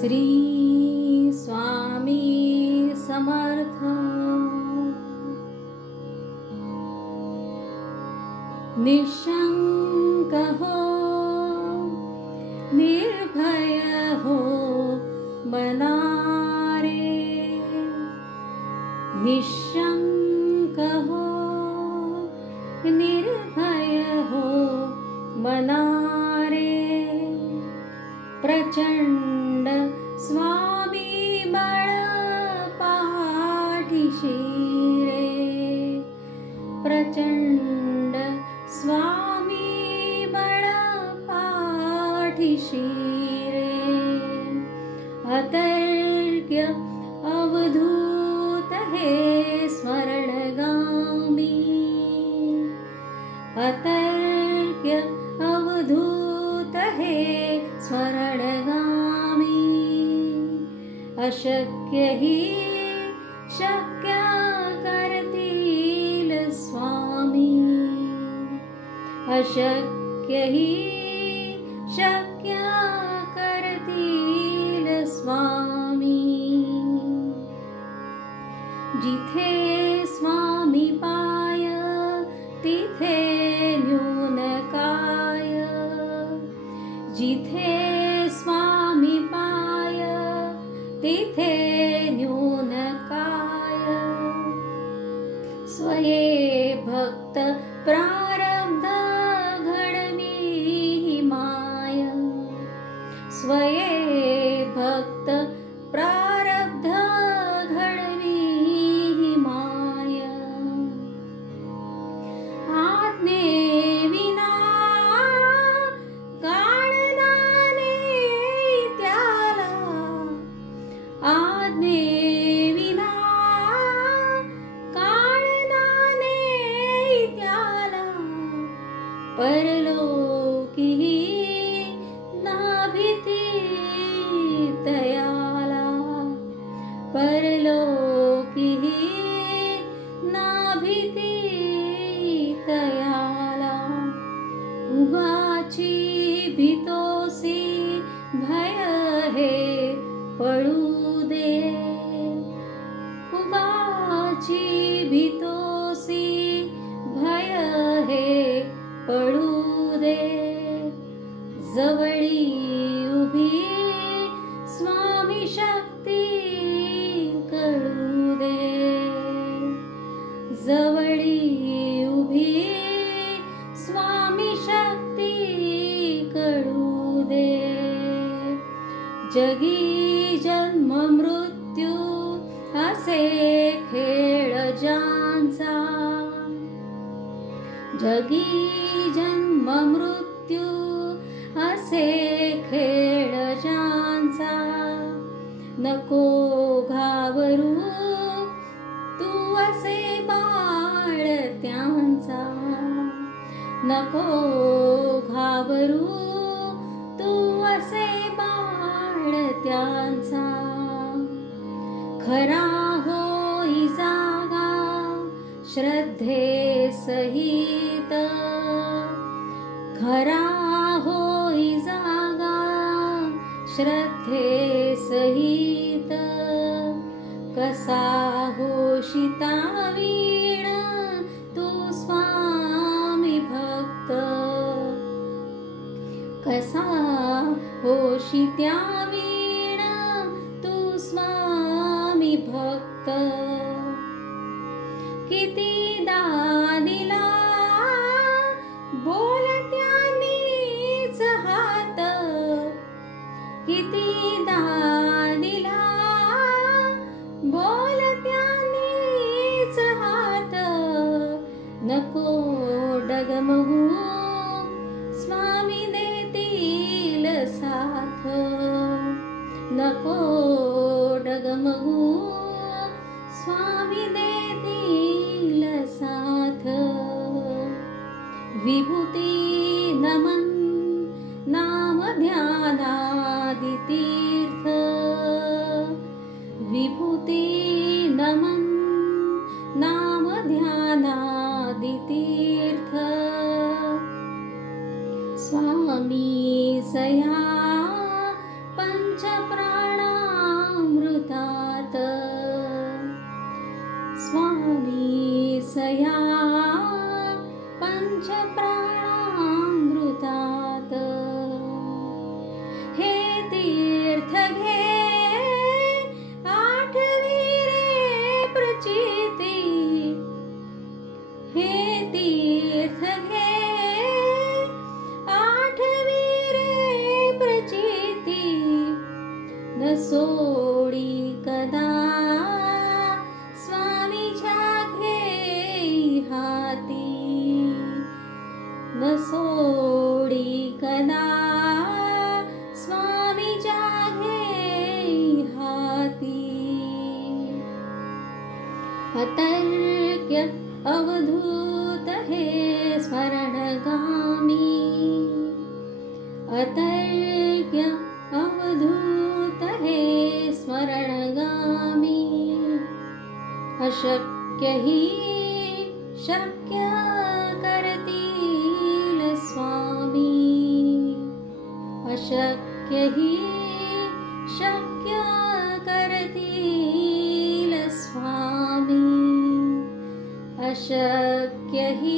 श्री स्वामी समर्थ. निशंक हो, निर्भय हो मना रे. निशंक हो, निर्भय हो मना रे. प्रचंड स्वामी बळ पाठीशी रे. प्रचंड स्वामी बळ पाठीशी रे. अतर्क्य अवधूत हे स्मरणगामी. अतर्क्य अवधूत हे स्मरणगामी. अशक्य ही शक्य करतील स्वामी. अशक्य ही शक्य करतील स्वामी. जिथे स्वामी पाय तिथे न्यून काय. जिथे स्वामी पाय तिथे न्यून काय. स्वये भक्त प्रारब्ध घडवी माय. स्वये भक्त प्रारब्ध घडवी माय. आज्ञे विना काढणाने त्याला. आज्ञे विना काढणाने त्याला. परलोकीही ना भीती तयाला. परलोकीही ना भीती तयाला. उगाची भीतोसी भय हे पळू दे. उगाची भीतोसी भय हे पळू दे. जवळी उभी स्वामी शक्ती कळू दे. जवळी उभी स्वामी शक्ती कळू दे. जगी जन्म मृत्यू असे खेळ ज्यांचा. जगी जन्म मृत्यू असे खेळ ज्यांचा. नको घाबरू तू असे बाळ त्यांचा. नको घाबरू तू असे बाळ त्यांचा. खरा होई जागा श्रद्धे सहित. खरा होई जागा श्रद्धे सहित. कसा होशिता वीण तू स्वामी भक्त. कसा होशित्या वीण तू स्वामी भक्त. कितीदा दिला बोलत्यानीच हात. कितीदा दिला बोलत्यानीच हात. नको डगमगू स्वामी देतील साथ. नको डगमगू स्वामी देतील साथ. विभूती नमन नाम ध्यानादि तीर्थ. विभूती नमन नाम ध्यानादि तीर्थ. स्वामी सह्या पंचप्राणामृतात स्वामी सया पंचप्राणामृतात हे तीर्थ घे आठवी रे प्रचिती हे तीर्थ घे आठवी रे प्रचिती न सोडी कदा स्वामीच्या घेई हाती न सोडी कदा स्वामीच्या घेई हाती अतर्क्य अवधूत हे स्मरणगामी अतर्क्य अवधूत हे स्मरणगामी अशक्य हि शक्य करतील स्वामी अशक्य हि शक्य करतील स्वामी अशक्य हि